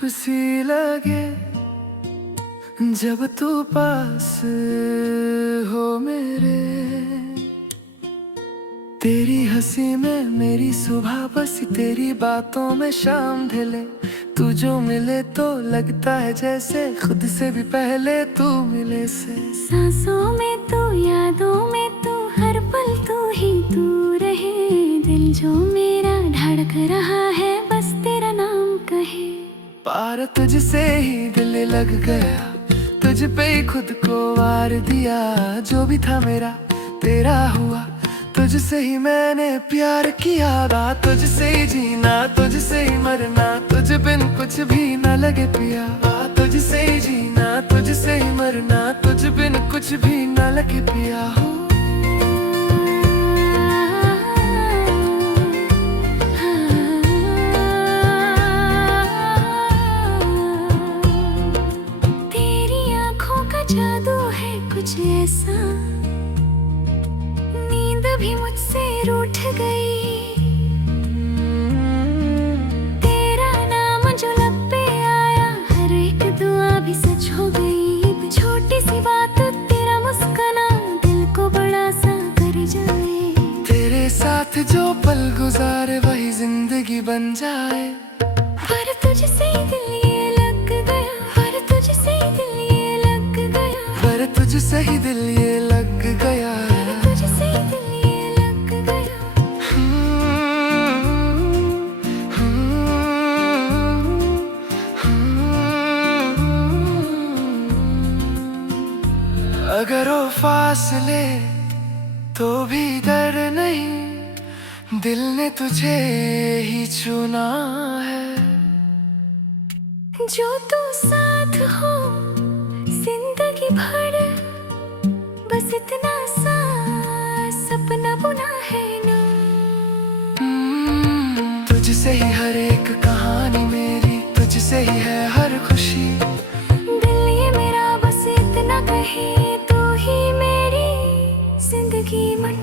धूप सी लगे जब तू पास हो मेरे। तेरी हंसी में मेरी सुबह बसी, तेरी बातों में शाम ढले। तू जो मिले तो लगता है जैसे खुद से भी पहले तू मिले से। सांसों में तू, यादों में तू, हर पल तू ही तू रहे। दिल जो मेरा धड़क रहा है बस तेरा नाम कहे। पार तुझसे ही दिल लग गया, तुझ पे ही खुद को वार दिया। जो भी था मेरा तेरा हुआ, तुझसे ही मैंने प्यार किया। तुझसे ही जीना, तुझसे ही मरना, तुझ बिन कुछ भी न लगे पिया। तुझसे ही जीना, तुझसे ही मरना, तुझ बिन कुछ भी न लगे पिया। तेरी आंखों का जादू है कुछ ऐसा, नींद भी मुझसे रूठ गई। तेरा नाम जो लब पे आया, हर एक दुआ भी सच हो गई। छोटी सी बात तेरा मुस्कुराना दिल को बड़ा सा कर जाए। तेरे साथ जो पल गुजारे वही जिंदगी बन जाए। पर तुझसे ही दिल ये लग गया, पर तुझसे ही दिल ये लग गया, पर तुझसे ही दिल ये लग गया। तुझसे ही दिल ये लग गया। अगर वो फासले तो भी डर नहीं, दिल ने तुझे ही चुना है। जो तू साथ हो जिंदगी भर, बस इतना सा सपना बुना है ना। तुझसे ही हर एक कहानी मेरी, तुझसे ही है हर खुशी। दिल ये मेरा बस इतना कहे, तू ही मेरी जिंदगी मत